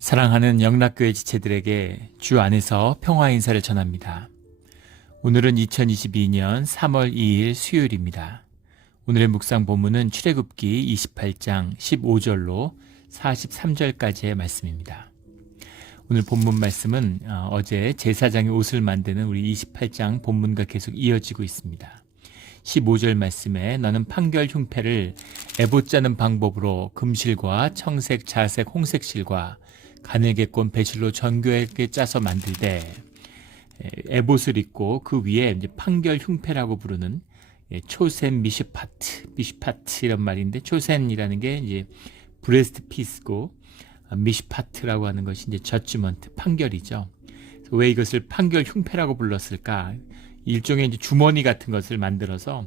사랑하는 영락교회 지체들에게 주 안에서 평화 인사를 전합니다. 오늘은 2022년 3월 2일 수요일입니다. 오늘의 묵상 본문은 출애굽기 28장 15절로 43절까지의 말씀입니다. 오늘 본문 말씀은 어제 제사장의 옷을 만드는 우리 28장 본문과 계속 이어지고 있습니다. 15절 말씀에 너는 판결 흉패를 에봇 짜는 방법으로 금실과 청색, 자색, 홍색 실과 가늘게꼰 배실로 정교하게 짜서 만들되 에봇을 입고 그 위에 이제 판결 흉패라고 부르는 초센 미시파트 이런 말인데, 초센이라는 게 이제 브레스트 피스고 미시파트라고 하는 것이 이제 저지먼트 판결이죠. 그래서 왜 이것을 판결 흉패라고 불렀을까? 일종의 이제 주머니 같은 것을 만들어서,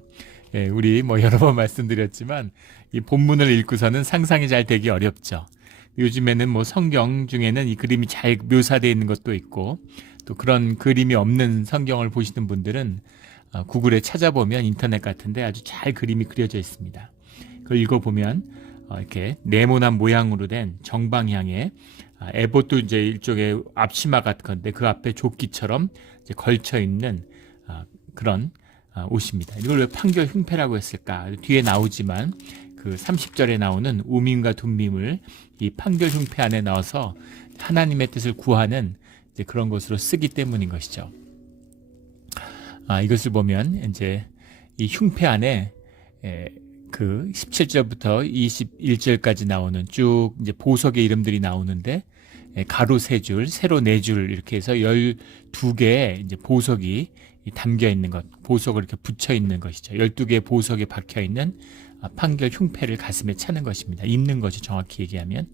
우리 여러 번 말씀드렸지만 이 본문을 읽고서는 상상이 잘 되기 어렵죠. 요즘에는 성경 중에는 이 그림이 잘 묘사되어 있는 것도 있고, 또 그런 그림이 없는 성경을 보시는 분들은 구글에 찾아보면 인터넷 같은데 아주 잘 그림이 그려져 있습니다. 그걸 읽어보면 이렇게 네모난 모양으로 된 정방향의 에봇도 이제 일종의 앞치마 같은 건데 그 앞에 조끼처럼 이제 걸쳐 있는 그런 옷입니다. 이걸 왜 판결 흉패라고 했을까? 뒤에 나오지만 그 30절에 나오는 우밈과 둠밈을 이 판결 흉패 안에 넣어서 하나님의 뜻을 구하는 이제 그런 것으로 쓰기 때문인 것이죠. 이것을 보면 이제 이 흉패 안에 그 17절부터 21절까지 나오는 쭉 이제 보석의 이름들이 나오는데, 가로 3줄, 세로 4줄 이렇게 해서 12개의 이제 보석이 담겨 있는 것, 보석을 이렇게 붙여 있는 것이죠. 12개의 보석에 박혀 있는 판결 흉패를 가슴에 차는 것입니다. 입는 것이 정확히 얘기하면.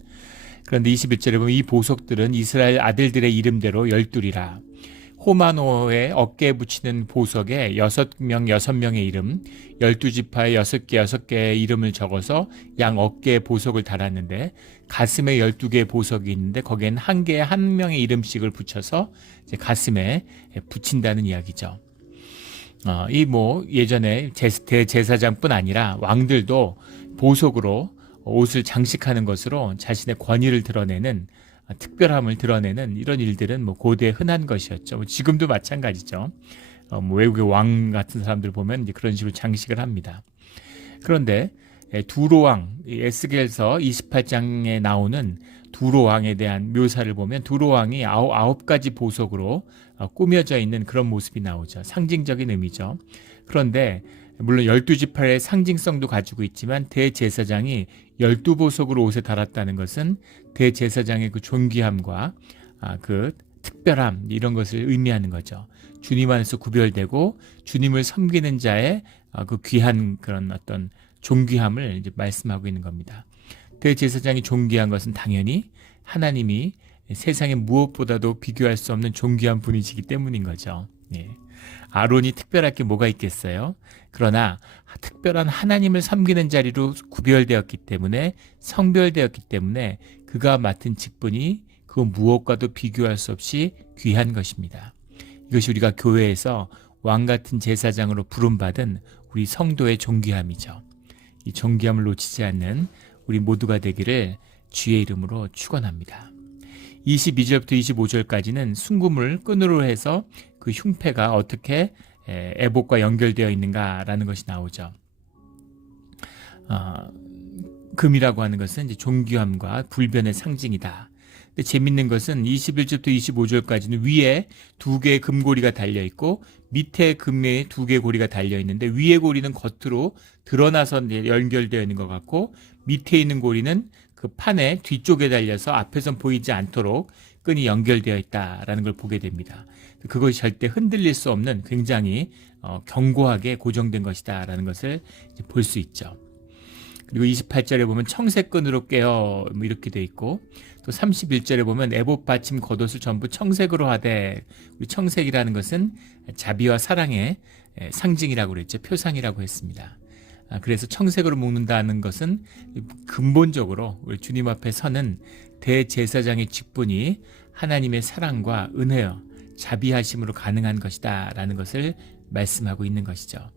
그런데 21절에 보면 이 보석들은 이스라엘 아들들의 이름대로 12이라. 호마노의 어깨에 붙이는 보석에 6명의 이름, 12지파에 6개의 이름을 적어서 양 어깨에 보석을 달았는데, 가슴에 12개의 보석이 있는데 거기에는 한 개에 한 명의 이름씩을 붙여서 이제 가슴에 붙인다는 이야기죠. 예전에 대제사장뿐 아니라 왕들도 보석으로 옷을 장식하는 것으로 자신의 권위를 드러내는, 특별함을 드러내는 이런 일들은 고대에 흔한 것이었죠. 지금도 마찬가지죠. 외국의 왕 같은 사람들 보면 이제 그런 식으로 장식을 합니다. 그런데 두로왕, 에스겔서 28장에 나오는 두로왕에 대한 묘사를 보면 두로왕이 9가지 보석으로 꾸며져 있는 그런 모습이 나오죠. 상징적인 의미죠. 그런데 물론 12지파의 상징성도 가지고 있지만 대제사장이 12보석으로 옷에 달았다는 것은 대제사장의 그 존귀함과 그 특별함, 이런 것을 의미하는 거죠. 주님 안에서 구별되고 주님을 섬기는 자의 그 귀한 그런 어떤 존귀함을 이제 말씀하고 있는 겁니다. 대제사장이 존귀한 것은 당연히 하나님이 세상에 무엇보다도 비교할 수 없는 존귀한 분이시기 때문인 거죠. 아론이 특별할 게 뭐가 있겠어요? 그러나 특별한 하나님을 섬기는 자리로 구별되었기 때문에, 성별되었기 때문에 그가 맡은 직분이 그 무엇과도 비교할 수 없이 귀한 것입니다. 이것이 우리가 교회에서 왕 같은 제사장으로 부름받은 우리 성도의 존귀함이죠. 이 존귀함을 놓치지 않는 우리 모두가 되기를 주의 이름으로 축원합니다. 22절부터 25절까지는 순금을 끈으로 해서 그 흉패가 어떻게 에봇과 연결되어 있는가라는 것이 나오죠. 금이라고 하는 것은 이제 존귀함과 불변의 상징이다. 근데 재밌는 것은 21절부터 25절까지는 위에 2개의 금고리가 달려 있고 밑에 금에 2개의 고리가 달려 있는데, 위에 고리는 겉으로 드러나서 연결되어 있는 것 같고 밑에 있는 고리는 그 판의 뒤쪽에 달려서 앞에선 보이지 않도록 끈이 연결되어 있다라는 걸 보게 됩니다. 그것이 절대 흔들릴 수 없는 굉장히 견고하게 고정된 것이다라는 것을 볼 수 있죠. 그리고 28절에 보면 청색끈으로 꿰어 이렇게 돼 있고, 또 31절에 보면 에봇 받침 겉옷을 전부 청색으로 하되, 우리 청색이라는 것은 자비와 사랑의 상징이라고 그랬죠. 표상이라고 했습니다. 그래서 청색으로 묶는다는 것은 근본적으로 우리 주님 앞에 서는 대제사장의 직분이 하나님의 사랑과 은혜와 자비하심으로 가능한 것이다 라는 것을 말씀하고 있는 것이죠.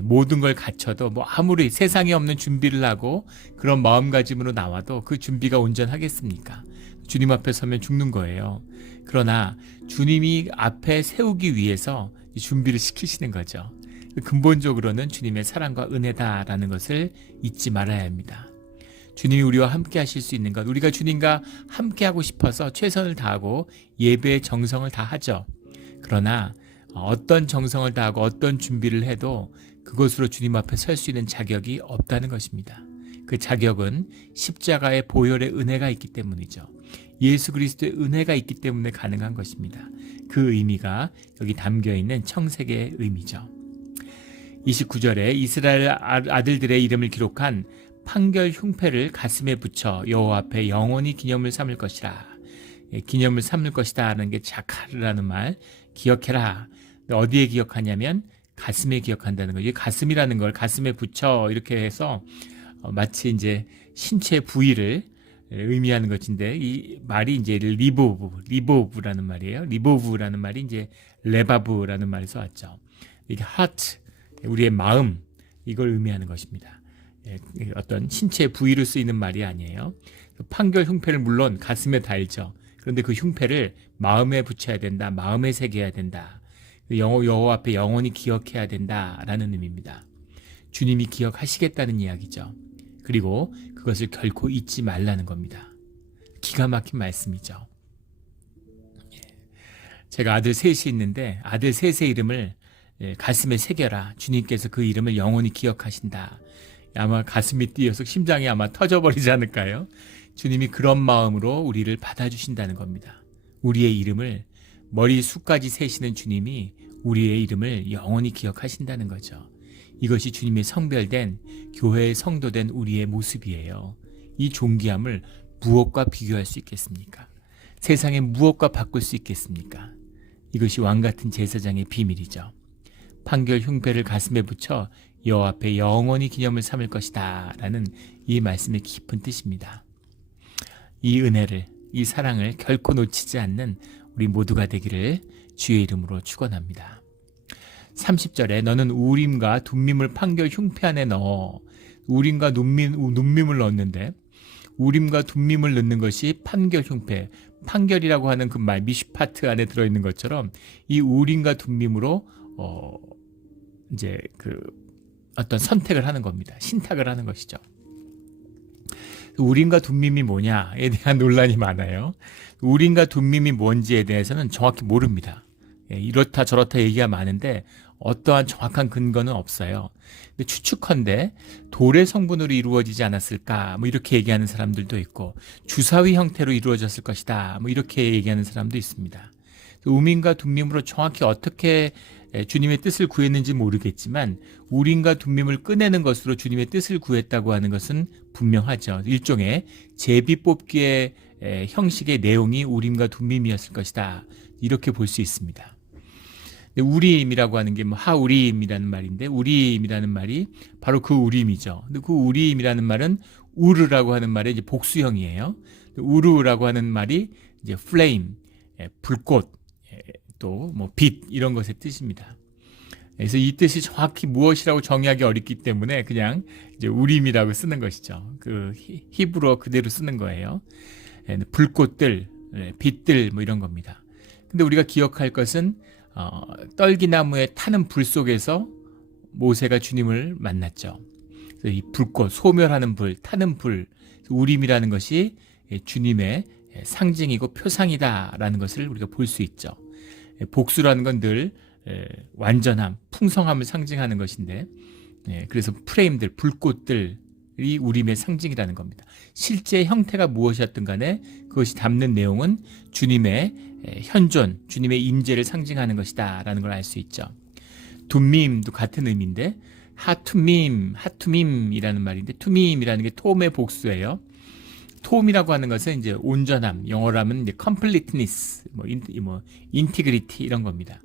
모든 걸 갖춰도 아무리 세상에 없는 준비를 하고 그런 마음가짐으로 나와도 그 준비가 온전하겠습니까? 주님 앞에 서면 죽는 거예요. 그러나 주님이 앞에 세우기 위해서 준비를 시키시는 거죠. 근본적으로는 주님의 사랑과 은혜다라는 것을 잊지 말아야 합니다. 주님이 우리와 함께 하실 수 있는 것, 우리가 주님과 함께 하고 싶어서 최선을 다하고 예배의 정성을 다하죠. 그러나 어떤 정성을 다하고 어떤 준비를 해도 그것으로 주님 앞에 설 수 있는 자격이 없다는 것입니다. 그 자격은 십자가의 보혈의 은혜가 있기 때문이죠. 예수 그리스도의 은혜가 있기 때문에 가능한 것입니다. 그 의미가 여기 담겨있는 청색의 의미죠. 29절에 이스라엘 아들들의 이름을 기록한 판결 흉패를 가슴에 붙여 여호와 앞에 영원히 기념을 삼을 것이라. 기념을 삼을 것이다 하는 게 자카르라는 말, 기억해라. 어디에 기억하냐면 가슴에 기억한다는 거죠. 가슴이라는 걸 가슴에 붙여 이렇게 해서 마치 이제 신체 부위를 의미하는 것인데, 이 말이 이제 리보브라는 말이에요. 리보브라는 말이 이제 레바브라는 말에서 왔죠. 이게 heart, 우리의 마음, 이걸 의미하는 것입니다. 어떤 신체 부위로 쓰이는 말이 아니에요. 판결 흉패를 물론 가슴에 달죠. 그런데 그 흉패를 마음에 붙여야 된다, 마음에 새겨야 된다. 여호와 앞에 영원히 기억해야 된다라는 의미입니다. 주님이 기억하시겠다는 이야기죠. 그리고 그것을 결코 잊지 말라는 겁니다. 기가 막힌 말씀이죠. 제가 아들 셋이 있는데 아들 셋의 이름을 가슴에 새겨라. 주님께서 그 이름을 영원히 기억하신다. 아마 가슴이 뛰어서 심장이 아마 터져버리지 않을까요? 주님이 그런 마음으로 우리를 받아주신다는 겁니다. 우리의 이름을 머리숱까지 세시는 주님이 우리의 이름을 영원히 기억하신다는 거죠. 이것이 주님의 성별된 교회의 성도된 우리의 모습이에요. 이 존귀함을 무엇과 비교할 수 있겠습니까? 세상에 무엇과 바꿀 수 있겠습니까? 이것이 왕같은 제사장의 비밀이죠. 판결 흉패를 가슴에 붙여 여호와 앞에 영원히 기념을 삼을 것이다 라는 이 말씀의 깊은 뜻입니다. 이 은혜를, 이 사랑을 결코 놓치지 않는 우리 모두가 되기를 주의 이름으로 축원합니다. 30절에 너는 우림과 둠밈을 판결 흉패 안에 넣어. 우림과 둠밈을 넣었는데 우림과 둠밈을 넣는 것이 판결 흉패, 판결이라고 하는 그 말 미슈파트 안에 들어있는 것처럼 이 우림과 둠밈으로 이제 그 어떤 선택을 하는 겁니다. 신탁을 하는 것이죠. 우림과 둠밈이 뭐냐에 대한 논란이 많아요. 우림과 둠밈이 뭔지에 대해서는 정확히 모릅니다. 이렇다 저렇다 얘기가 많은데 어떠한 정확한 근거는 없어요. 근데 추측컨대 돌의 성분으로 이루어지지 않았을까, 뭐 이렇게 얘기하는 사람들도 있고, 주사위 형태로 이루어졌을 것이다, 뭐 이렇게 얘기하는 사람도 있습니다. 우림과 둠밈으로 정확히 어떻게 주님의 뜻을 구했는지 모르겠지만 우림과 둠밈을 꺼내는 것으로 주님의 뜻을 구했다고 하는 것은 분명하죠. 일종의 제비 뽑기의 형식의 내용이 우림과 둠밈이었을 것이다, 이렇게 볼 수 있습니다. 우림이라고 하는 게 뭐 하우림이라는 말인데, 우림이라는 말이 바로 그 우림이죠. 근데 그 우림이라는 말은 우르라고 하는 말의 이제 복수형이에요. 우르라고 하는 말이 이제 플레임, 불꽃, 또 뭐 빛, 이런 것의 뜻입니다. 그래서 이 뜻이 정확히 무엇이라고 정의하기 어렵기 때문에 그냥 이제 우림이라고 쓰는 것이죠. 그 히브리어 그대로 쓰는 거예요. 불꽃들, 빛들, 뭐 이런 겁니다. 근데 우리가 기억할 것은 떨기나무에 타는 불 속에서 모세가 주님을 만났죠. 그래서 이 불꽃, 소멸하는 불, 타는 불, 우림이라는 것이 주님의 상징이고 표상이다라는 것을 우리가 볼 수 있죠. 복수라는 건 늘 완전함, 풍성함을 상징하는 것인데, 그래서 프레임들, 불꽃들이 우림의 상징이라는 겁니다. 실제 형태가 무엇이었든 간에 그것이 담는 내용은 주님의 현존, 주님의 임재를 상징하는 것이다 라는 걸 알 수 있죠. 둠밈도 같은 의미인데, 하투밈이라는 말인데, 투밈이라는 게 톰의 복수예요. 톰이라고 하는 것은 이제 온전함, 영어로 하면 이제 completeness, integrity 이런 겁니다.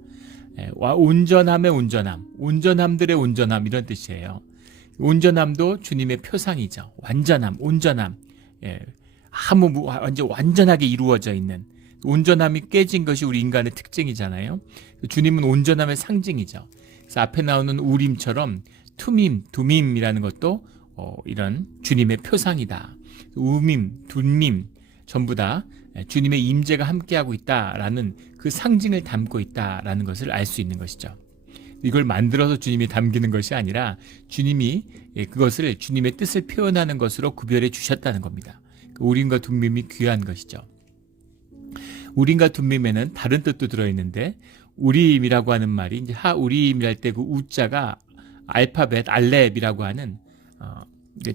온전함의 온전함, 온전함들의 온전함, 이런 뜻이에요. 온전함도 주님의 표상이죠. 완전함, 온전함, 완전하게 이루어져 있는, 온전함이 깨진 것이 우리 인간의 특징이잖아요. 주님은 온전함의 상징이죠. 그래서 앞에 나오는 우림처럼 투밈, 두밈이라는 것도 이런 주님의 표상이다. 우밈, 둠밈, 전부 다 주님의 임재가 함께하고 있다라는 그 상징을 담고 있다라는 것을 알 수 있는 것이죠. 이걸 만들어서 주님이 담기는 것이 아니라 주님이 그것을 주님의 뜻을 표현하는 것으로 구별해 주셨다는 겁니다. 우림과 둠밈이 귀한 것이죠. 우림과 둠밈에는 다른 뜻도 들어있는데 우림이라고 하는 말이 이제 하우림이랄 때 그 우자가 알파벳 알렙이라고 하는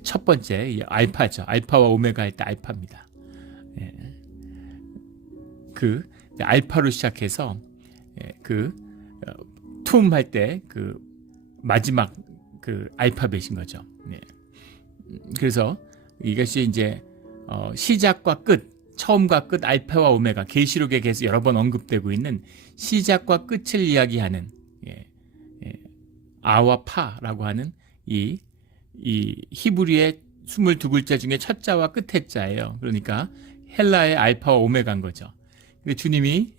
첫 번째 알파죠. 알파와 오메가 할 때 알파입니다. 그 알파로 시작해서 툼 할 때 그 마지막 그 알파벳인 거죠. 그래서 이것이 이제 시작과 끝, 처음과 끝, 알파와 오메가, 계시록에 계속 여러 번 언급되고 있는 시작과 끝을 이야기하는 아와 파라고 하는 이 히브리의 22글자 중에 첫 자와 끝의 자예요. 그러니까 헬라의 알파와 오메가인 거죠. 주님이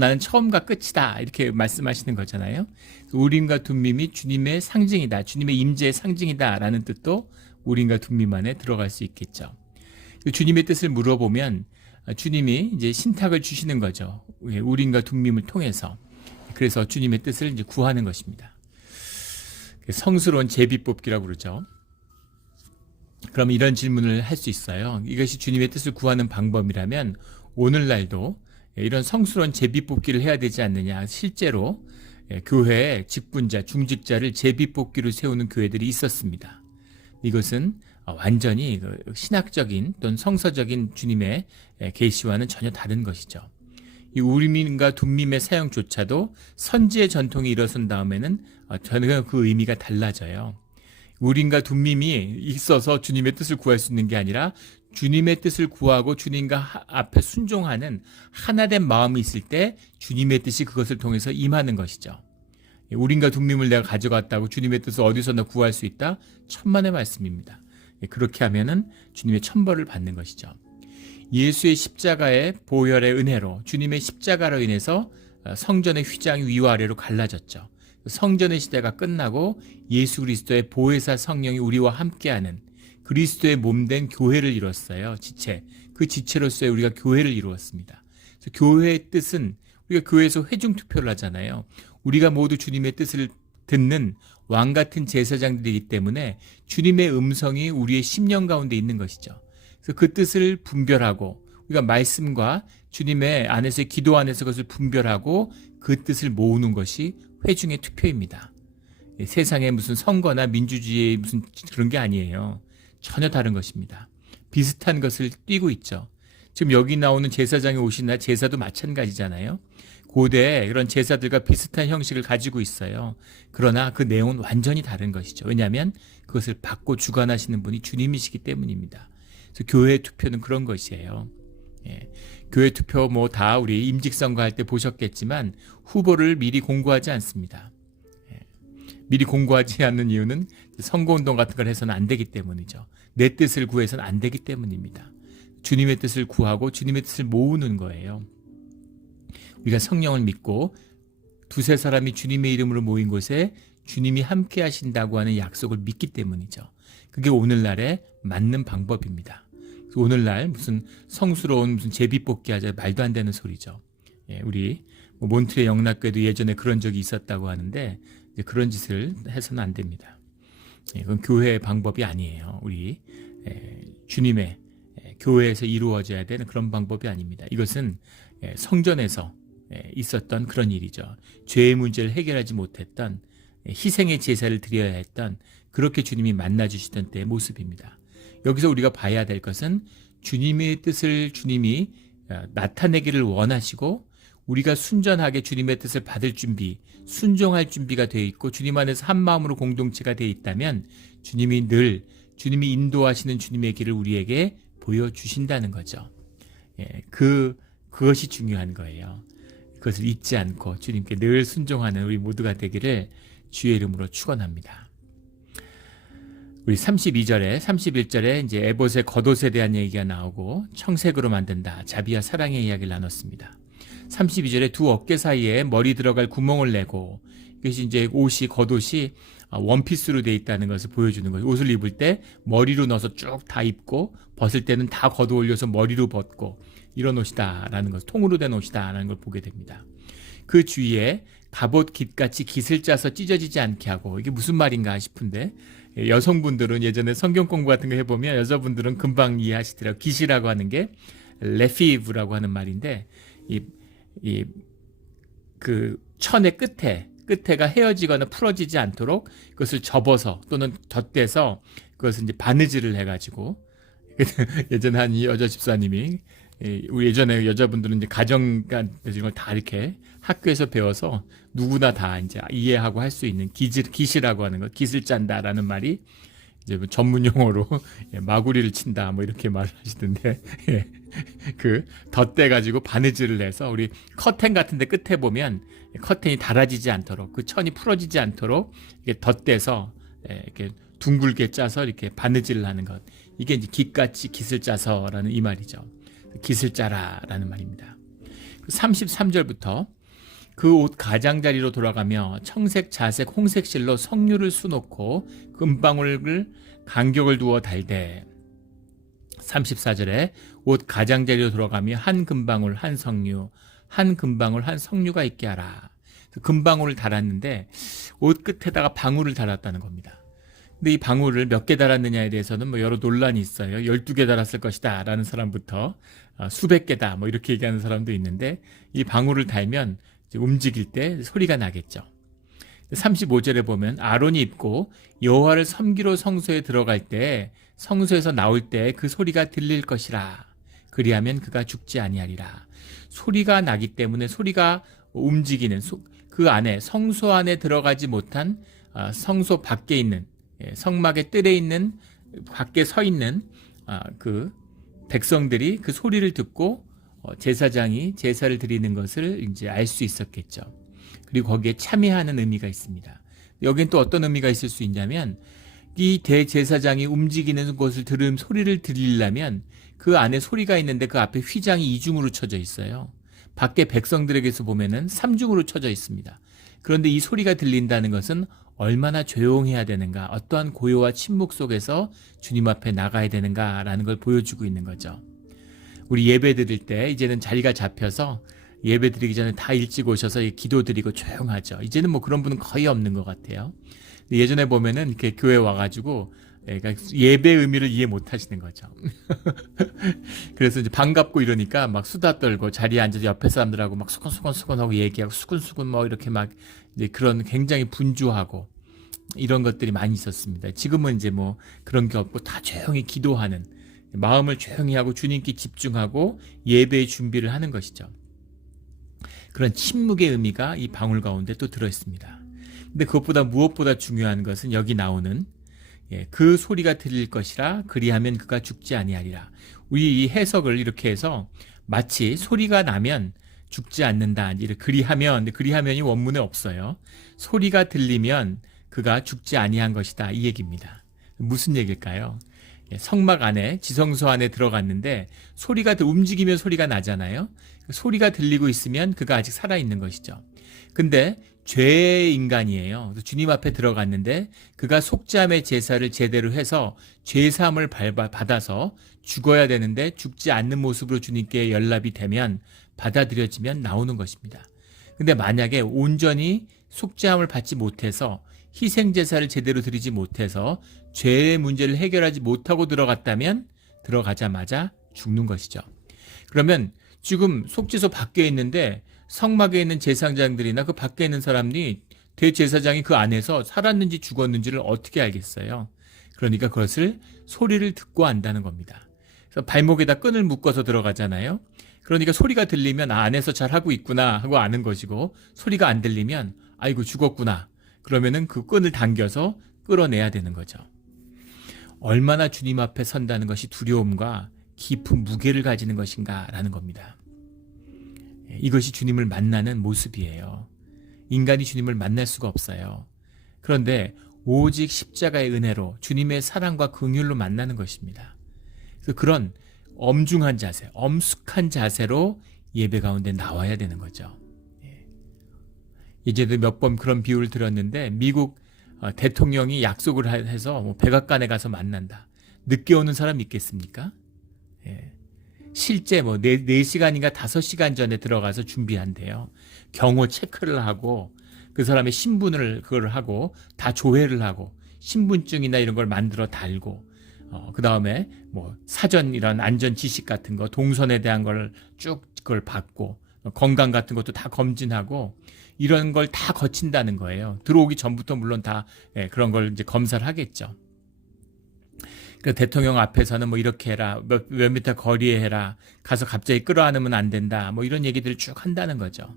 나는 처음과 끝이다 이렇게 말씀하시는 거잖아요. 우림과 둠밈이 주님의 상징이다, 주님의 임재의 상징이다 라는 뜻도 우림과 둠밈 안에 들어갈 수 있겠죠. 주님의 뜻을 물어보면 주님이 이제 신탁을 주시는 거죠. 우림과 둠밈을 통해서. 그래서 주님의 뜻을 이제 구하는 것입니다. 성스러운 제비뽑기라고 그러죠. 그럼 이런 질문을 할 수 있어요. 이것이 주님의 뜻을 구하는 방법이라면 오늘날도 이런 성스러운 제비뽑기를 해야 되지 않느냐. 실제로 교회에 직분자, 중직자를 제비뽑기로 세우는 교회들이 있었습니다. 이것은 완전히 신학적인 또는 성서적인 주님의 계시와는 전혀 다른 것이죠. 이 우림과 둠밈의 사용조차도 선지의 전통이 일어선 다음에는 전혀 그 의미가 달라져요. 우림과 둠밈이 있어서 주님의 뜻을 구할 수 있는 게 아니라 주님의 뜻을 구하고 주님과 앞에 순종하는 하나된 마음이 있을 때 주님의 뜻이 그것을 통해서 임하는 것이죠. 우림과 둠밈을 내가 가져갔다고 주님의 뜻을 어디서나 구할 수 있다? 천만의 말씀입니다. 그렇게 하면은 주님의 천벌을 받는 것이죠. 예수의 십자가의 보혈의 은혜로 주님의 십자가로 인해서 성전의 휘장이 위와 아래로 갈라졌죠. 성전의 시대가 끝나고 예수 그리스도의 보혜사 성령이 우리와 함께하는 그리스도의 몸된 교회를 이뤘어요. 지체. 그 지체로서의 우리가 교회를 이루었습니다. 그래서 교회의 뜻은 우리가 교회에서 회중 투표를 하잖아요. 우리가 모두 주님의 뜻을 듣는 왕 같은 제사장들이기 때문에 주님의 음성이 우리의 심령 가운데 있는 것이죠. 그래서 그 뜻을 분별하고 우리가 말씀과 주님의 안에서의 기도 안에서 그것을 분별하고 그 뜻을 모으는 것이 회중의 투표입니다. 세상에 무슨 선거나 민주주의 무슨 그런 게 아니에요. 전혀 다른 것입니다. 비슷한 것을 띠고 있죠. 지금 여기 나오는 제사장이 오시나 제사도 마찬가지잖아요. 고대 그런 제사들과 비슷한 형식을 가지고 있어요. 그러나 그 내용은 완전히 다른 것이죠. 왜냐하면 그것을 받고 주관하시는 분이 주님이시기 때문입니다. 그래서 교회 투표는 그런 것이에요. 교회 투표 뭐 다 우리 임직선거 할 때 보셨겠지만 후보를 미리 공고하지 않습니다. 미리 공고하지 않는 이유는 선거운동 같은 걸 해서는 안 되기 때문이죠. 내 뜻을 구해서는 안 되기 때문입니다. 주님의 뜻을 구하고 주님의 뜻을 모으는 거예요. 우리가 성령을 믿고 두세 사람이 주님의 이름으로 모인 곳에 주님이 함께 하신다고 하는 약속을 믿기 때문이죠. 그게 오늘날에 맞는 방법입니다. 오늘날 무슨 성스러운 무슨 제비뽑기 하자 말도 안 되는 소리죠. 우리 몬트레 영락교회도 예전에 그런 적이 있었다고 하는데 그런 짓을 해서는 안 됩니다. 그건 교회의 방법이 아니에요. 우리 주님의 교회에서 이루어져야 되는 그런 방법이 아닙니다. 이것은 성전에서 있었던 그런 일이죠. 죄의 문제를 해결하지 못했던 희생의 제사를 드려야 했던 그렇게 주님이 만나주시던 때의 모습입니다. 여기서 우리가 봐야 될 것은 주님의 뜻을 주님이 나타내기를 원하시고 우리가 순전하게 주님의 뜻을 받을 준비, 순종할 준비가 되어 있고 주님 안에서 한 마음으로 공동체가 되어 있다면 주님이 늘 주님이 인도하시는 주님의 길을 우리에게 보여주신다는 거죠. 그것이 중요한 거예요. 그것을 잊지 않고 주님께 늘 순종하는 우리 모두가 되기를 주의 이름으로 축원합니다. 우리 32절에 31절에 이제 에봇의 겉옷에 대한 얘기가 나오고 청색으로 만든다. 자비와 사랑의 이야기를 나눴습니다. 32절에 두 어깨 사이에 머리 들어갈 구멍을 내고 이것이 이제 옷이 겉옷이 원피스로 돼 있다는 것을 보여주는 거예요. 옷을 입을 때 머리로 넣어서 쭉 다 입고 벗을 때는 다 걷어 올려서 머리로 벗고 이런 옷이다라는 것, 통으로 된 옷이다라는 걸 보게 됩니다. 그 주위에 갑옷 깃같이 깃을 짜서 찢어지지 않게 하고, 이게 무슨 말인가 싶은데 여성분들은 예전에 성경 공부 같은 거 해보면 여자분들은 금방 이해하시더라고요. 깃이라고 하는 게 레피브라고 하는 말인데 그 천의 끝에가 헤어지거나 풀어지지 않도록 그것을 접어서 또는 덧대서 그것을 이제 바느질을 해가지고 예전에 한 여자 집사님이 우리 예전에 여자분들은 이제 가정관 이런 걸 다 이렇게 학교에서 배워서 누구나 다 이제 이해하고 할 수 있는 깃이라고 하는 거, 깃을 짠다라는 말이 이제 뭐 전문 용어로 마구리를 친다 뭐 이렇게 말을 하시던데 그 덧대 가지고 바느질을 해서 우리 커튼 같은데 끝에 보면 커튼이 닳아지지 않도록 그 천이 풀어지지 않도록 이렇게 덧대서 이렇게 둥글게 짜서 이렇게 바느질을 하는 것, 이게 이제 깃같이 깃을 짜서라는 이 말이죠. 깃을 짜라라는 말입니다. 33절부터 그 옷 가장자리로 돌아가며 청색, 자색, 홍색 실로 석류를 수놓고 금방울을 간격을 두어 달되, 34절에 옷 가장자리로 돌아가며 한 금방울 한 석류, 한 금방울 한 석류가 있게 하라. 금방울을 달았는데 옷 끝에다가 방울을 달았다는 겁니다. 근데 이 방울을 몇 개 달았느냐에 대해서는 뭐 여러 논란이 있어요. 12개 달았을 것이다 라는 사람부터 수백 개다 뭐 이렇게 얘기하는 사람도 있는데, 이 방울을 달면 움직일 때 소리가 나겠죠. 35절에 보면 아론이 입고 여호와를 섬기러 성소에 들어갈 때 성소에서 나올 때 그 소리가 들릴 것이라. 그리하면 그가 죽지 아니하리라. 소리가 나기 때문에 소리가 움직이는 그 안에 성소 안에 들어가지 못한 성소 밖에 있는 성막의 뜰에 있는 밖에 서 있는 그 백성들이 그 소리를 듣고 제사장이 제사를 드리는 것을 이제 알 수 있었겠죠. 그리고 거기에 참여하는 의미가 있습니다. 여기는 또 어떤 의미가 있을 수 있냐면, 이 대제사장이 움직이는 것을 소리를 들리려면 그 안에 소리가 있는데 그 앞에 휘장이 이중으로 쳐져 있어요. 밖에 백성들에게서 보면은 삼중으로 쳐져 있습니다. 그런데 이 소리가 들린다는 것은 얼마나 조용해야 되는가, 어떠한 고요와 침묵 속에서 주님 앞에 나가야 되는가라는 걸 보여주고 있는 거죠. 우리 예배 드릴 때 이제는 자리가 잡혀서 예배 드리기 전에 다 일찍 오셔서 기도 드리고 조용하죠. 이제는 뭐 그런 분은 거의 없는 것 같아요. 예전에 보면은 이렇게 교회 와가지고 예배의 의미를 이해 못 하시는 거죠. 그래서 이제 반갑고 이러니까 막 수다 떨고 자리에 앉아서 옆에 사람들하고 막 수근수근하고 얘기하고 수근수근 뭐 이렇게 막 이제 그런 굉장히 분주하고 이런 것들이 많이 있었습니다. 지금은 이제 뭐 그런 게 없고 다 조용히 기도하는, 마음을 조용히 하고 주님께 집중하고 예배의 준비를 하는 것이죠. 그런 침묵의 의미가 이 방울 가운데 또 들어있습니다. 근데 그것보다 무엇보다 중요한 것은 여기 나오는 그 소리가 들릴 것이라 그리하면 그가 죽지 아니하리라. 우리 이 해석을 이렇게 해서 마치 소리가 나면 죽지 않는다. 이렇게 그리하면이 원문에 없어요. 소리가 들리면 그가 죽지 아니한 것이다. 이 얘기입니다. 무슨 얘기일까요? 성막 안에 지성소 안에 들어갔는데 소리가 움직이면 소리가 나잖아요. 소리가 들리고 있으면 그가 아직 살아있는 것이죠. 근데 죄의 인간이에요. 주님 앞에 들어갔는데 그가 속죄함의 제사를 제대로 해서 죄사함을 받아서 죽어야 되는데 죽지 않는 모습으로 주님께 연락이 되면 받아들여지면 나오는 것입니다. 근데 만약에 온전히 속죄함을 받지 못해서 희생제사를 제대로 드리지 못해서 죄의 문제를 해결하지 못하고 들어갔다면 들어가자마자 죽는 것이죠. 그러면 지금 속죄소 밖에 있는데 성막에 있는 제사장들이나 그 밖에 있는 사람이 대제사장이 그 안에서 살았는지 죽었는지를 어떻게 알겠어요? 그러니까 그것을 소리를 듣고 안다는 겁니다. 그래서 발목에다 끈을 묶어서 들어가잖아요. 그러니까 소리가 들리면 안에서 잘 하고 있구나 하고 아는 것이고, 소리가 안 들리면 아이고 죽었구나 그러면은 그 끈을 당겨서 끌어내야 되는 거죠. 얼마나 주님 앞에 선다는 것이 두려움과 깊은 무게를 가지는 것인가라는 겁니다. 이것이 주님을 만나는 모습이에요. 인간이 주님을 만날 수가 없어요. 그런데 오직 십자가의 은혜로 주님의 사랑과 긍휼로 만나는 것입니다. 그래서 그런 엄중한 자세, 엄숙한 자세로 예배 가운데 나와야 되는 거죠. 이제도 몇 번 그런 비유를 들었는데, 미국 대통령이 약속을 해서 뭐 백악관에 가서 만난다. 늦게 오는 사람 있겠습니까? 예. 실제 뭐 4시간인가 5시간 전에 들어가서 준비한대요. 경호 체크를 하고 그 사람의 신분을 그걸 하고 다 조회를 하고 신분증이나 이런 걸 만들어 달고 그 다음에 뭐 사전 이런 안전 지식 같은 거 동선에 대한 걸 쭉 그걸 받고 건강 같은 것도 다 검진하고 이런 걸 다 거친다는 거예요. 들어오기 전부터 물론 다 그런 걸 이제 검사를 하겠죠. 그 대통령 앞에서는 뭐 이렇게 해라, 몇 미터 거리에 해라, 가서 갑자기 끌어안으면 안 된다, 뭐 이런 얘기들을 쭉 한다는 거죠.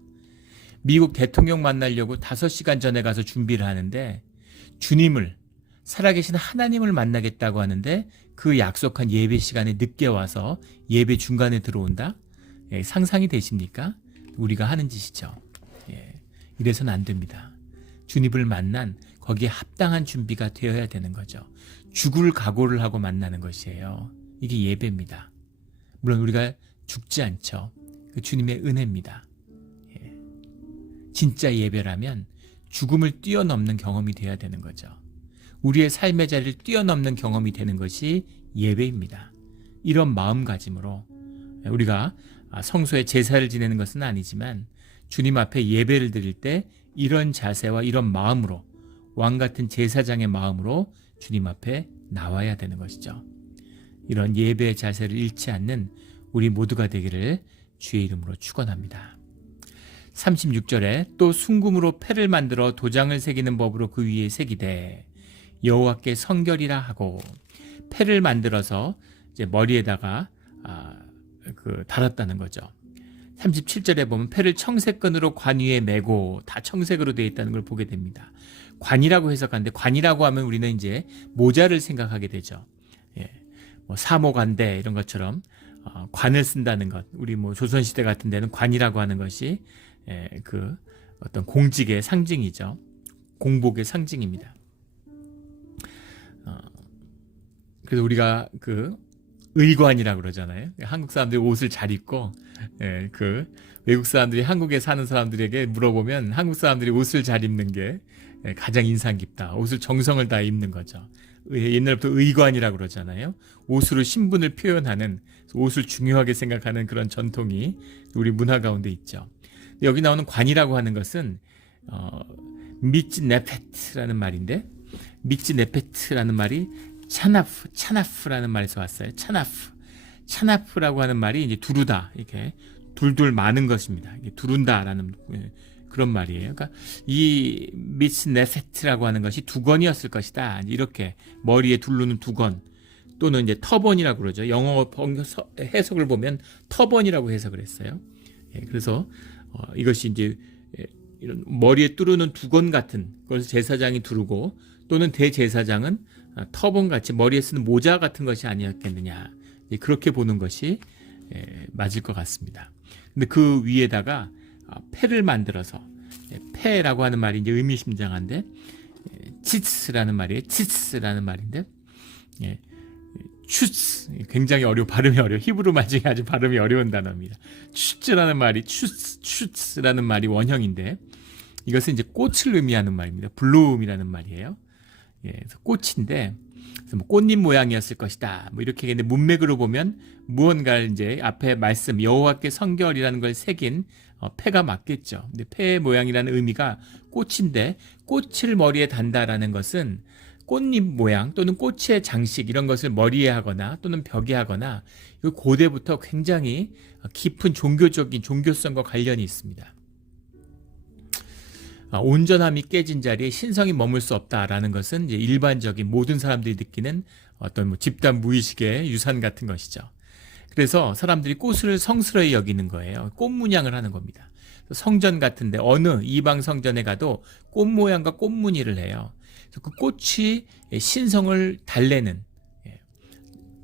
미국 대통령 만나려고 5시간 전에 가서 준비를 하는데 주님을, 살아계신 하나님을 만나겠다고 하는데 그 약속한 예배 시간에 늦게 와서 예배 중간에 들어온다? 상상이 되십니까? 우리가 하는 짓이죠. 이래서는 안 됩니다. 주님을 만난 거기에 합당한 준비가 되어야 되는 거죠. 죽을 각오를 하고 만나는 것이에요. 이게 예배입니다. 물론 우리가 죽지 않죠. 그 주님의 은혜입니다. 진짜 예배라면 죽음을 뛰어넘는 경험이 되어야 되는 거죠. 우리의 삶의 자리를 뛰어넘는 경험이 되는 것이 예배입니다. 이런 마음가짐으로 우리가 성소에 제사를 지내는 것은 아니지만 주님 앞에 예배를 드릴 때 이런 자세와 이런 마음으로 왕같은 제사장의 마음으로 주님 앞에 나와야 되는 것이죠. 이런 예배의 자세를 잃지 않는 우리 모두가 되기를 주의 이름으로 축원합니다. 36절에 또 순금으로 패를 만들어 도장을 새기는 법으로 그 위에 새기되 여호와께 성결이라 하고 패를 만들어서 이제 머리에다가 달았다는 거죠. 37절에 보면 패를 청색끈으로 관 위에 메고 다 청색으로 되어 있다는 걸 보게 됩니다. 관이라고 해석하는데 관이라고 하면 우리는 이제 모자를 생각하게 되죠. 뭐 사모관대 이런 것처럼 관을 쓴다는 것. 우리 뭐 조선시대 같은 데는 관이라고 하는 것이 그 어떤 공직의 상징이죠. 공복의 상징입니다. 그래서 우리가 그 의관이라고 그러잖아요. 한국 사람들이 옷을 잘 입고 그 외국 사람들이 한국에 사는 사람들에게 물어보면 한국 사람들이 옷을 잘 입는 게 가장 인상 깊다. 옷을 정성을 다 입는 거죠. 옛날부터 의관이라고 그러잖아요. 옷으로 신분을 표현하는, 옷을 중요하게 생각하는 그런 전통이 우리 문화 가운데 있죠. 여기 나오는 관이라고 하는 것은 미츠네페트라는 말인데, 미츠네페트라는 말이 차나프라는 말에서 왔어요. 차나프라고 하는 말이 이제 두르다, 이렇게 둘둘 마는 것입니다. 이게 두른다라는 그런 말이에요. 그러니까 이 미츠네페트라고 하는 것이 두건이었을 것이다. 이렇게 머리에 두르는 두건 또는 이제 터번이라고 그러죠. 영어 해석을 보면 터번이라고 해석을 했어요. 그래서 이것이 이제 이런 머리에 뚜르는 두건 같은 것을 제사장이 두르고 또는 대제사장은 터번 같이 머리에 쓰는 모자 같은 것이 아니었겠느냐. 그렇게 보는 것이 맞을 것 같습니다. 근데 그 위에다가 패를 만들어서, 패라고 하는 말이 이제 의미심장한데 치츠라는 말이에요. 치츠라는 말인데 추츠, 굉장히 발음이 어려워. 히브리 말 중에 아주 발음이 어려운 단어입니다. 추츠라는 말이 추츠라는 말이 원형인데 이것은 이제 꽃을 의미하는 말입니다. 블룸이라는 말이에요. 그래서 꽃인데 그래서 뭐 꽃잎 모양이었을 것이다. 뭐 이렇게 했는데 문맥으로 보면 무언가를 이제 앞에 말씀 여호와께 성결이라는 걸 새긴 패가 맞겠죠. 근데 패의 모양이라는 의미가 꽃인데 꽃을 머리에 단다라는 것은 꽃잎 모양 또는 꽃의 장식 이런 것을 머리에 하거나 또는 벽에 하거나 고대부터 굉장히 깊은 종교적인 종교성과 관련이 있습니다. 온전함이 깨진 자리에 신성이 머물 수 없다라는 것은 이제 일반적인 모든 사람들이 느끼는 어떤 뭐 집단 무의식의 유산 같은 것이죠. 그래서 사람들이 꽃을 성스러이 여기는 거예요. 꽃 문양을 하는 겁니다. 성전 같은데 어느 이방 성전에 가도 꽃 모양과 꽃 무늬를 해요. 그래서 그 꽃이 신성을 달래는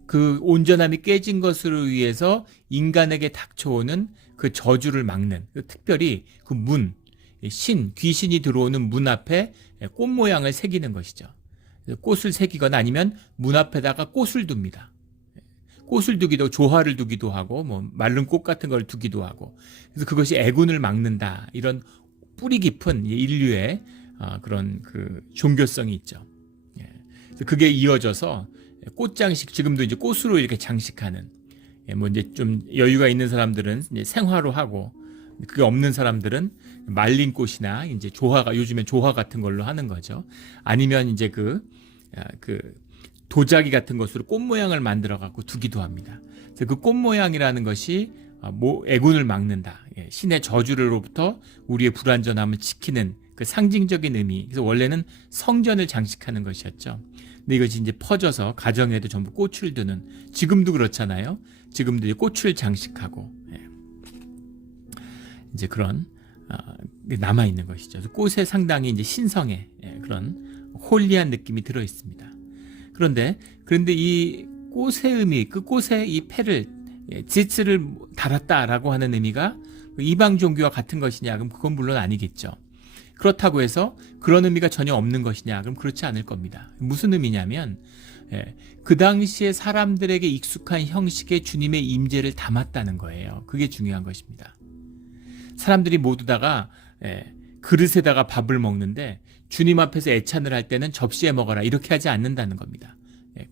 그 온전함이 깨진 것으로 위해서 인간에게 닥쳐오는 그 저주를 막는, 특별히 그 문, 귀신이 들어오는 문 앞에 꽃 모양을 새기는 것이죠. 꽃을 새기거나 아니면 문 앞에다가 꽃을 둡니다. 꽃을 두기도 조화를 두기도 하고 뭐 마른 꽃 같은 걸 두기도 하고 그래서 그것이 애군을 막는다. 이런 뿌리 깊은 인류의 그런 그 종교성이 있죠. 예. 그래서 그게 이어져서 꽃장식, 지금도 이제 꽃으로 이렇게 장식하는, 뭐 이제 좀 여유가 있는 사람들은 이제 생화로 하고, 그게 없는 사람들은 말린 꽃이나 이제 조화가, 요즘엔 조화 같은 걸로 하는 거죠. 아니면 이제 그 도자기 같은 것으로 꽃 모양을 만들어 갖고 두기도 합니다. 그래서 그 꽃 모양이라는 것이 애군을 막는다. 신의 저주로부터 우리의 불완전함을 지키는 그 상징적인 의미. 그래서 원래는 성전을 장식하는 것이었죠. 근데 이것이 이제 퍼져서 가정에도 전부 꽃을 두는, 지금도 그렇잖아요. 지금도 이제 꽃을 장식하고, 이제 그런 남아 있는 것이죠. 꽃에 상당히 이제 신성의 그런 홀리한 느낌이 들어 있습니다. 그런데 이 꽃의 의미, 그 꽃에 이 패를, 지츠를 달았다라고 하는 의미가 이방 종교와 같은 것이냐? 그럼 그건 물론 아니겠죠. 그렇다고 해서 그런 의미가 전혀 없는 것이냐? 그럼 그렇지 않을 겁니다. 무슨 의미냐면, 그 당시에 사람들에게 익숙한 형식의 주님의 임재를 담았다는 거예요. 그게 중요한 것입니다. 사람들이 모두 다가 그릇에다가 밥을 먹는데 주님 앞에서 애찬을 할 때는 접시에 먹어라, 이렇게 하지 않는다는 겁니다.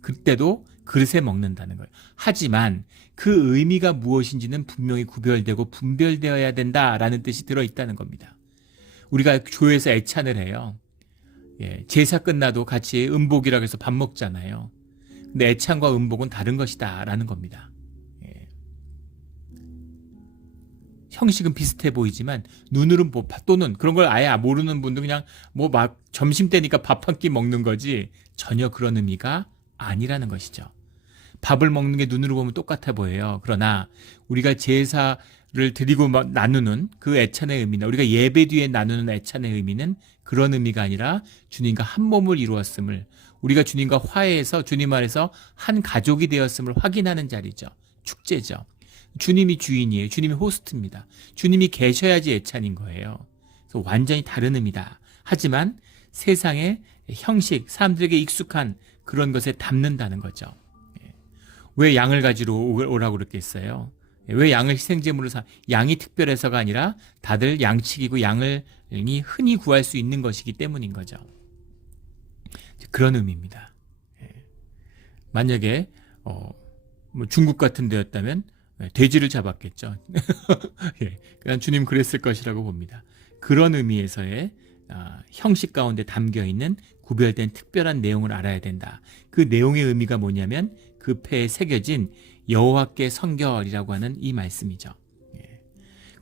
그때도 그릇에 먹는다는 거예요. 하지만 그 의미가 무엇인지는 분명히 구별되고 분별되어야 된다라는 뜻이 들어있다는 겁니다. 우리가 교회에서 애찬을 해요. 제사 끝나도 같이 음복이라고 해서 밥 먹잖아요. 근데 애찬과 음복은 다른 것이다 라는 겁니다. 형식은 비슷해 보이지만 눈으로는 또는 그런 걸 아예 모르는 분도 그냥 뭐 막 점심 때니까 밥 한 끼 먹는 거지 전혀 그런 의미가 아니라는 것이죠. 밥을 먹는 게 눈으로 보면 똑같아 보여요. 그러나 우리가 제사를 드리고 나누는 그 애찬의 의미나 우리가 예배 뒤에 나누는 애찬의 의미는 그런 의미가 아니라 주님과 한 몸을 이루었음을, 우리가 주님과 화해해서 주님 안에서 한 가족이 되었음을 확인하는 자리죠. 축제죠. 주님이 주인이에요. 주님이 호스트입니다. 주님이 계셔야지 애찬인 거예요. 그래서 완전히 다른 의미다. 하지만 세상의 형식, 사람들에게 익숙한 그런 것에 담는다는 거죠. 왜 양을 가지러 오라고 그랬겠어요? 왜 양을 희생제물로 양이 특별해서가 아니라 다들 양치기고 양을 흔히 구할 수 있는 것이기 때문인 거죠. 그런 의미입니다. 만약에 뭐 중국 같은 데였다면 돼지를 잡았겠죠. 그냥 주님 그랬을 것이라고 봅니다. 그런 의미에서의 형식 가운데 담겨있는 구별된 특별한 내용을 알아야 된다. 그 내용의 의미가 뭐냐면 그 패에 새겨진 여호와께 성결이라고 하는 이 말씀이죠.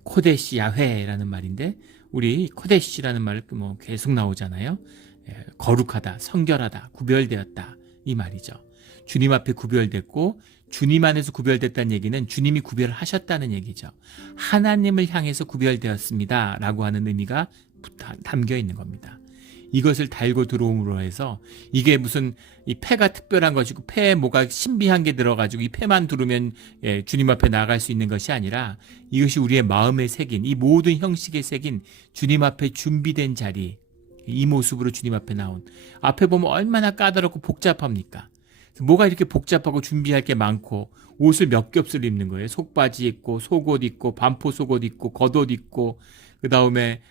코데시 야훼라는 말인데, 우리 코데시라는 말 뭐 계속 나오잖아요. 거룩하다, 성결하다, 구별되었다, 이 말이죠. 주님 앞에 구별됐고 주님 안에서 구별됐다는 얘기는 주님이 구별하셨다는 얘기죠. 하나님을 향해서 구별되었습니다 라고 하는 의미가 담겨 있는 겁니다. 이것을 달고 들어옴으로 해서 이게 무슨 이 패가 특별한 것이고 패에 뭐가 신비한 게 들어가지고 이 패만 두르면 주님 앞에 나아갈 수 있는 것이 아니라, 이것이 우리의 마음에 새긴, 이 모든 형식에 새긴 주님 앞에 준비된 자리, 이 모습으로 주님 앞에 나온, 앞에 보면 얼마나 까다롭고 복잡합니까? 뭐가 이렇게 복잡하고 준비할 게 많고, 옷을 몇 겹을 입는 거예요. 속바지 입고 속옷 입고 반포 속옷 입고 겉옷 입고, 그 다음에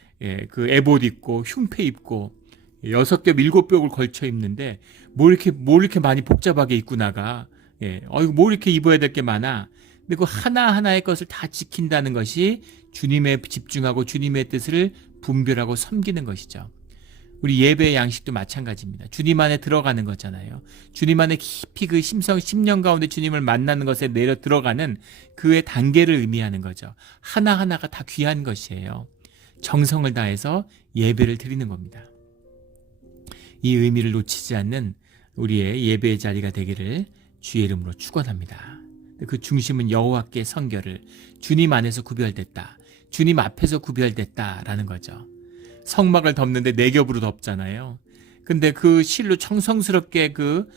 그 에봇 입고 흉패 입고 6겹 7겹을 걸쳐 입는데 뭐 이렇게 많이 복잡하게 입고 나가. 뭐 이렇게 입어야 될 게 많아. 근데 그 하나하나의 것을 다 지킨다는 것이 주님에 집중하고 주님의 뜻을 분별하고 섬기는 것이죠. 우리 예배의 양식도 마찬가지입니다. 주님 안에 들어가는 거잖아요. 주님 안에 깊이 그 심령 가운데 주님을 만나는 것에 내려 들어가는 그의 단계를 의미하는 거죠. 하나하나가 다 귀한 것이에요. 정성을 다해서 예배를 드리는 겁니다. 이 의미를 놓치지 않는 우리의 예배의 자리가 되기를 주의 이름으로 축원합니다. 그 중심은 여호와께 성결을, 주님 안에서 구별됐다, 주님 앞에서 구별됐다라는 거죠. 성막을 덮는데 4겹으로 덮잖아요. 근데 그 실로 청성스럽게 그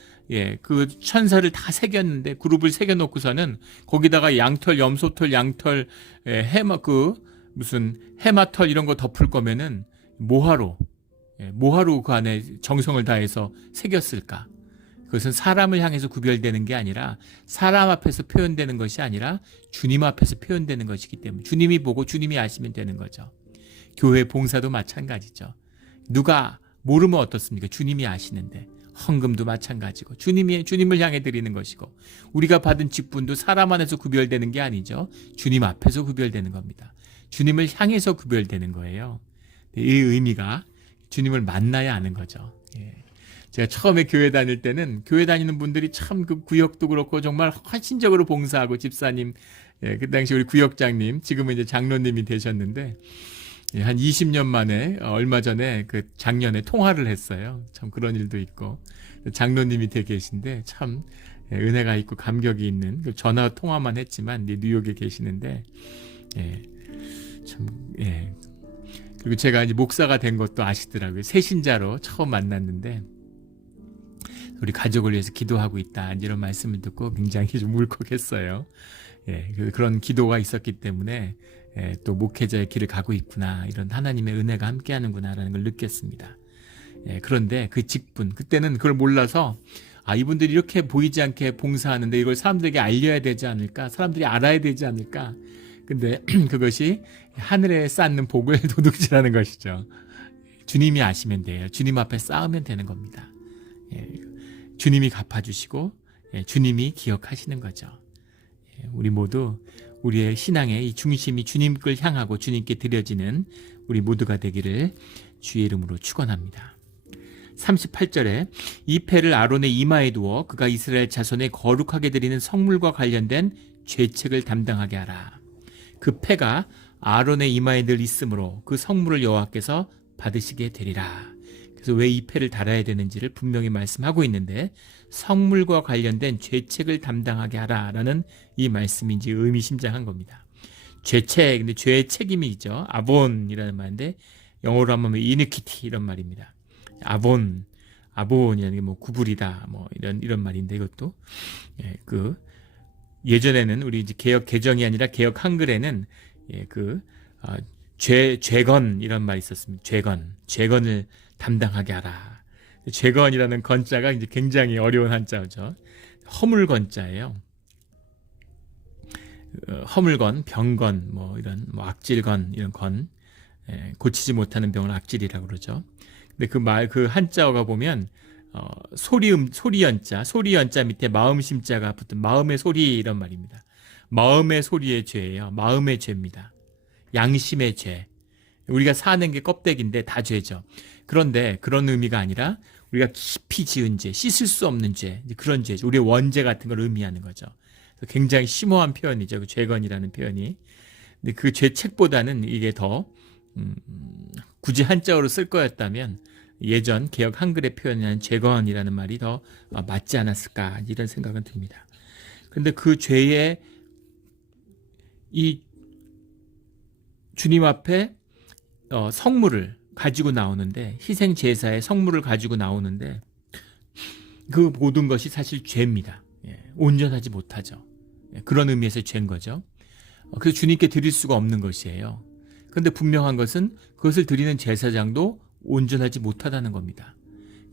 천사를 다 새겼는데, 그룹을 새겨놓고서는 거기다가 양털, 염소털, 양털, 무슨 해마털 이런 거 덮을 거면은 뭐하러 그 안에 정성을 다해서 새겼을까? 그것은 사람을 향해서 구별되는 게 아니라, 사람 앞에서 표현되는 것이 아니라 주님 앞에서 표현되는 것이기 때문에 주님이 보고 주님이 아시면 되는 거죠. 교회 봉사도 마찬가지죠. 누가 모르면 어떻습니까? 주님이 아시는데. 헌금도 마찬가지고 주님을 향해 드리는 것이고, 우리가 받은 직분도 사람 안에서 구별되는 게 아니죠. 주님 앞에서 구별되는 겁니다. 주님을 향해서 구별되는 거예요. 이 의미가 주님을 만나야 아는 거죠. 제가 처음에 교회 다닐 때는 교회 다니는 분들이 참 그 구역도 그렇고 정말 헌신적으로 봉사하고, 집사님, 그 당시 우리 구역장님, 지금은 이제 장로님이 되셨는데, 한 20년 만에 얼마 전에 그 작년에 통화를 했어요. 참 그런 일도 있고, 장로님이 되 계신데 참 은혜가 있고 감격이 있는, 전화 통화만 했지만 뉴욕에 계시는데, 참 그리고 제가 이제 목사가 된 것도 아시더라고요. 새신자로 처음 만났는데 우리 가족을 위해서 기도하고 있다, 이런 말씀을 듣고 굉장히 좀 울컥했어요. 그런 기도가 있었기 때문에 또 목회자의 길을 가고 있구나, 이런 하나님의 은혜가 함께하는구나라는 걸 느꼈습니다. 그런데 그 직분, 그때는 그걸 몰라서 이분들이 이렇게 보이지 않게 봉사하는데 이걸 사람들에게 알려야 되지 않을까, 사람들이 알아야 되지 않을까. 근데 그것이 하늘에 쌓는 복을 도둑질하는 것이죠. 주님이 아시면 돼요. 주님 앞에 쌓으면 되는 겁니다. 주님이 갚아주시고 주님이 기억하시는 거죠. 우리 모두 우리의 신앙의 이 중심이 주님을 향하고 주님께 드려지는 우리 모두가 되기를 주의 이름으로 축원합니다. 38절에 이 패를 아론의 이마에 두어 그가 이스라엘 자손에 거룩하게 드리는 성물과 관련된 죄책을 담당하게 하라. 그 패가 아론의 이마에 늘 있으므로 그 성물을 여호와께서 받으시게 되리라. 그래서 왜 이 패를 달아야 되는지를 분명히 말씀하고 있는데, 성물과 관련된 죄책을 담당하게 하라라는 이 말씀인지 의미심장한 겁니다. 죄책, 근데 죄의 책임이죠. 아본이라는 말인데 영어로 하면 iniquity 이런 말입니다. 아본이라는 게 뭐 구불이다, 뭐 이런 말인데, 이것도 예전에는 우리 이제 개역 개정이 아니라 개역 한글에는 죄건 이런 말이 있었습니다. 죄건을 담당하게 하라. 죄건이라는 건자가 이제 굉장히 어려운 한자죠. 허물건자예요. 허물건, 병건, 뭐 이런 악질건, 이런 건, 고치지 못하는 병을 악질이라고 그러죠. 근데 그 한자어가 보면 소리연자 밑에 마음심자가 붙은 마음의 소리, 이런 말입니다. 마음의 소리의 죄예요. 마음의 죄입니다. 양심의 죄. 우리가 사는 게 껍데기인데 다 죄죠. 그런데 그런 의미가 아니라 우리가 깊이 지은 죄, 씻을 수 없는 죄, 그런 죄죠. 우리의 원죄 같은 걸 의미하는 거죠. 굉장히 심오한 표현이죠. 그 죄건이라는 표현이. 근데 그 죄책보다는 이게 더 굳이 한자어로 쓸 거였다면 예전 개역 한글의 표현이라는 죄건이라는 말이 더 맞지 않았을까, 이런 생각은 듭니다. 그런데 그 죄의 이 주님 앞에 성물을 가지고 나오는데, 희생 제사의 성물을 가지고 나오는데 그 모든 것이 사실 죄입니다. 온전하지 못하죠. 그런 의미에서 죄인 거죠. 그래서 주님께 드릴 수가 없는 것이에요. 그런데 분명한 것은 그것을 드리는 제사장도 온전하지 못하다는 겁니다.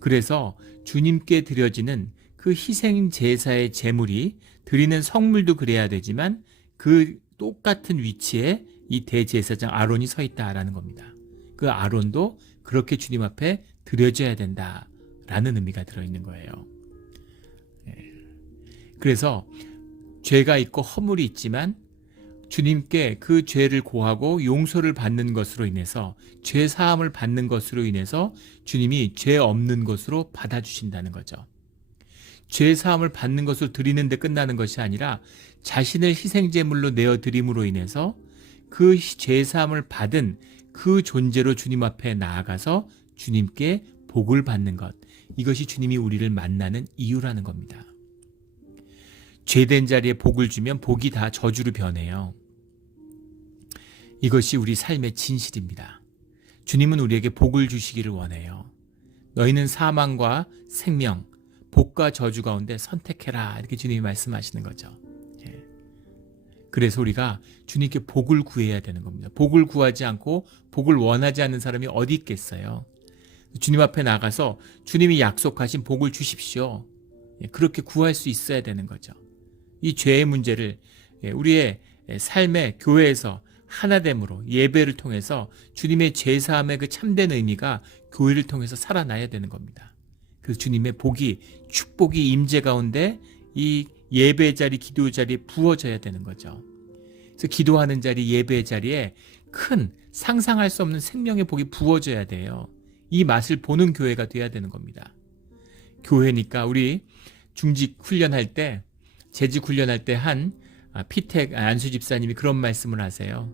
그래서 주님께 드려지는 그 희생 제사의 제물이, 드리는 성물도 그래야 되지만 그 똑같은 위치에 이 대제사장 아론이 서 있다라는 겁니다. 그 아론도 그렇게 주님 앞에 드려져야 된다라는 의미가 들어있는 거예요. 그래서 죄가 있고 허물이 있지만 주님께 그 죄를 고하고 용서를 받는 것으로 인해서, 죄 사함을 받는 것으로 인해서 주님이 죄 없는 것으로 받아주신다는 거죠. 죄 사함을 받는 것을 드리는 데 끝나는 것이 아니라 자신을 희생제물로 내어드림으로 인해서 그 죄 사함을 받은 그 존재로 주님 앞에 나아가서 주님께 복을 받는 것, 이것이 주님이 우리를 만나는 이유라는 겁니다. 죄된 자리에 복을 주면 복이 다 저주로 변해요. 이것이 우리 삶의 진실입니다. 주님은 우리에게 복을 주시기를 원해요. 너희는 사망과 생명, 복과 저주 가운데 선택해라, 이렇게 주님이 말씀하시는 거죠. 그래서 우리가 주님께 복을 구해야 되는 겁니다. 복을 구하지 않고 복을 원하지 않는 사람이 어디 있겠어요. 주님 앞에 나가서 주님이 약속하신 복을 주십시오, 그렇게 구할 수 있어야 되는 거죠. 이 죄의 문제를 우리의 삶의 교회에서 하나됨으로 예배를 통해서 주님의 죄사함의 그 참된 의미가 교회를 통해서 살아나야 되는 겁니다. 그 주님의 복이, 축복이 임재 가운데 이 예배 자리, 기도 자리에 부어져야 되는 거죠. 그래서 기도하는 자리, 예배의 자리에 큰 상상할 수 없는 생명의 복이 부어져야 돼요. 이 맛을 보는 교회가 돼야 되는 겁니다. 교회니까 우리 중직 훈련할 때, 재직 훈련할 때 피택 안수 집사님이 그런 말씀을 하세요.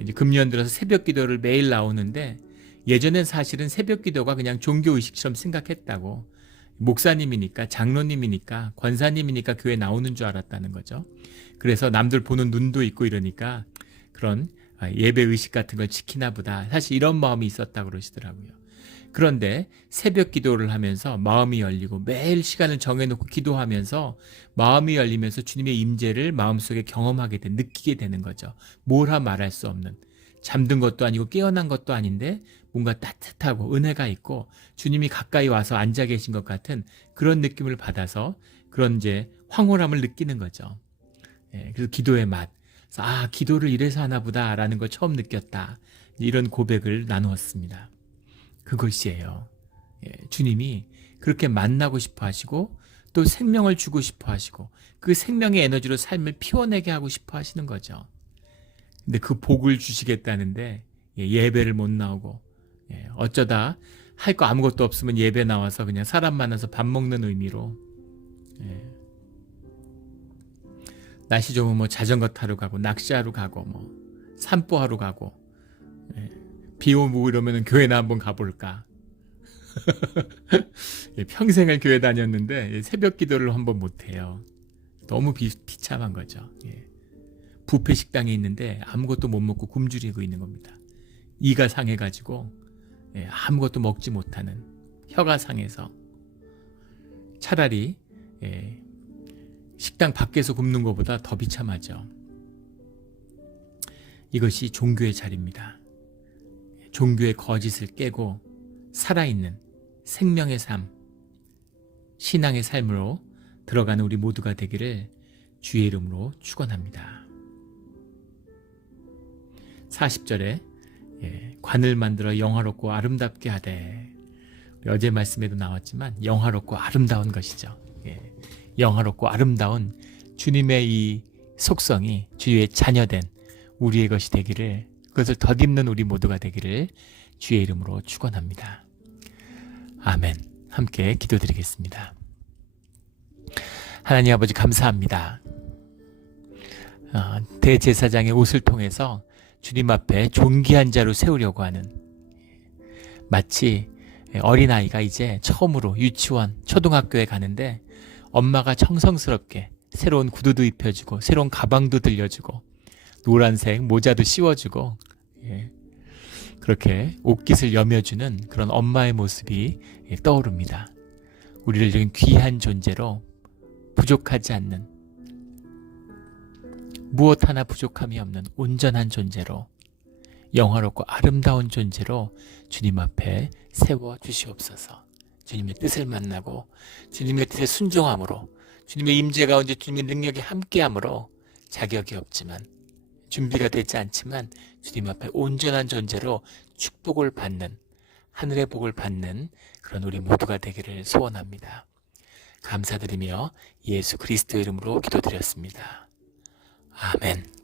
이제 금년 들어서 새벽 기도를 매일 나오는데 예전엔 사실은 새벽 기도가 그냥 종교 의식처럼 생각했다고. 목사님이니까, 장로님이니까, 권사님이니까 교회 나오는 줄 알았다는 거죠. 그래서 남들 보는 눈도 있고 이러니까 그런 예배 의식 같은 걸 지키나 보다. 사실 이런 마음이 있었다고 그러시더라고요. 그런데 새벽 기도를 하면서 마음이 열리고 매일 시간을 정해놓고 기도하면서 마음이 열리면서 주님의 임재를 마음속에 경험하게 느끼게 되는 거죠. 뭐라 말할 수 없는, 잠든 것도 아니고 깨어난 것도 아닌데 뭔가 따뜻하고 은혜가 있고 주님이 가까이 와서 앉아 계신 것 같은 그런 느낌을 받아서 그런 이제 황홀함을 느끼는 거죠. 그래서 기도의 맛. 그래서 기도를 이래서 하나 보다라는 걸 처음 느꼈다. 이런 고백을 나누었습니다. 그것이에요. 주님이 그렇게 만나고 싶어 하시고 또 생명을 주고 싶어 하시고 그 생명의 에너지로 삶을 피워내게 하고 싶어 하시는 거죠. 근데 그 복을 주시겠다는데 예배를 못 나오고 어쩌다 할 거 아무것도 없으면 예배 나와서 그냥 사람 만나서 밥 먹는 의미로 날씨 좋으면 뭐 자전거 타러 가고 낚시하러 가고 뭐 산보하러 가고 비 오고 이러면 교회나 한번 가볼까. 평생을 교회 다녔는데 새벽 기도를 한번 못해요. 너무 비참한 거죠. 뷔페 식당에 있는데 아무것도 못 먹고 굶주리고 있는 겁니다. 이가 상해가지고 아무것도 먹지 못하는, 혀가 상해서 차라리 식당 밖에서 굶는 것보다 더 비참하죠. 이것이 종교의 자리입니다. 종교의 거짓을 깨고 살아있는 생명의 삶, 신앙의 삶으로 들어가는 우리 모두가 되기를 주의 이름으로 축원합니다. 40절에 관을 만들어 영화롭고 아름답게 하되, 어제 말씀에도 나왔지만 영화롭고 아름다운 것이죠. 영화롭고 아름다운 주님의 이 속성이 주의 자녀된 우리의 것이 되기를, 그것을 덧입는 우리 모두가 되기를 주의 이름으로 축원합니다. 아멘. 함께 기도드리겠습니다. 하나님 아버지 감사합니다. 대제사장의 옷을 통해서 주님 앞에 존귀한 자로 세우려고 하는, 마치 어린아이가 이제 처음으로 유치원, 초등학교에 가는데 엄마가 정성스럽게 새로운 구두도 입혀주고 새로운 가방도 들려주고 노란색 모자도 씌워주고 그렇게 옷깃을 여며주는 그런 엄마의 모습이 떠오릅니다. 우리를 지금 귀한 존재로, 부족하지 않는, 무엇 하나 부족함이 없는 온전한 존재로, 영화롭고 아름다운 존재로 주님 앞에 세워주시옵소서. 주님의 뜻을 만나고 주님의 뜻에 순종함으로, 주님의 임재 가운데 주님의 능력이 함께함으로 자격이 없지만, 준비가 되지 않지만 주님 앞에 온전한 존재로 축복을 받는, 하늘의 복을 받는 그런 우리 모두가 되기를 소원합니다. 감사드리며 예수 그리스도 이름으로 기도드렸습니다. 아멘.